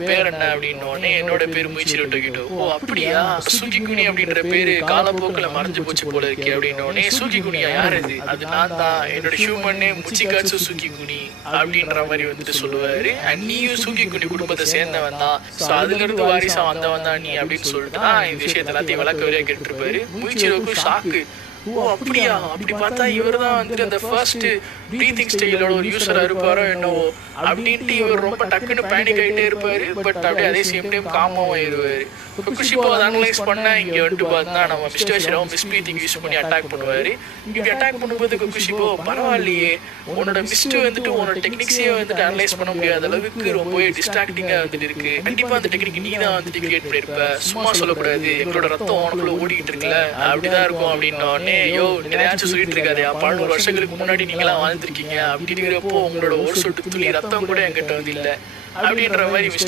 பேர் என்ன அப்படின்னு உடனே என்னோட பேர் முயற்சியில் டொக்கிட்டோ. ஓ அப்படியா, சூகி குனி அப்படின்ற பேரு காலப்போக்கில் மறைஞ்சு போச்சு போல இருக்கு அப்படின்னு உடனே சூகி குனியா யார் அது நான் தான், என்னோட ஹியூமனே முச்சிகாட்சு சூகி குனி அப்படின்ற மாதிரி வந்துட்டு சொல்லுவாரு. நீயும் சூகி குனி குடும்பத்தை சேர்ந்தவன் தான், அதுல இருந்து வாரிசா வந்தவன் தான் நீ அப்படின்னு சொல்லிட்டு தான் இந்த விஷயத்த எல்லாத்தையும் விளக்க வரையா கேட்டுருப்பாரு. முயற்சியோக்கும் ஷாக்கு. ஓ அப்படியா, அப்படி பார்த்தா இவர் தான் வந்துட்டு அந்த ஃபர்ஸ்ட் ப்ரீத்திங் ஸ்டைலோட ஒரு யூஸரா இருப்பாரோ என்னவோ அப்படின்ட்டு இவர் ரொம்ப டக்குன்னு பேனிக் ஆகிட்டே இருப்பாரு. பட் அப்படியே அதே சேம் டைம் காமாவும் ஆயிடுவாரு. குஷிப்போ அதை அனலைஸ் பண்ண இங்கே வந்துட்டு பார்த்தா நம்ம மிஸ்டர் ஷிராவும் மிஸ் ப்ரீத்திங் யூஸ் பண்ணி அட்டாக் பண்ணுவாரு. இப்படி அட்டாக் பண்ணும்போது குஷிப்போ பரவாயில்லையே, உன்னோட மிஸ்ட் வந்துட்டு உன்னோட டெக்னிக்ஸே வந்துட்டு அனலைஸ் பண்ண முடியாத அளவுக்கு ரொம்பவே டிஸ்ட்ராக்டிங்கா வந்துட்டு இருக்கு. கண்டிப்பா அந்த டெக்னிக் நீ தான் வந்துட்டு கிரியேட் பண்ணிருப்ப, சும்மா சொல்லக்கூடாது, எங்களோட ரத்தம் உனக்குள்ள ஓடிக்கிட்டு இருக்குல்ல அப்படிதான் இருக்கும் அப்படின்னு. யோ நிறையாச்சும் சொல்லிட்டு இருக்காது, 1100 வருஷங்களுக்கு முன்னாடி நீங்களாம் வாழ்ந்துருக்கீங்க, அப்படி இருக்கிறப்போ உங்களோட ஒரு சொட்டு துளி ரத்தம் கூட என்கிட்ட வந்து இல்லை அப்படின்ற மாதிரி மிஸ்டர்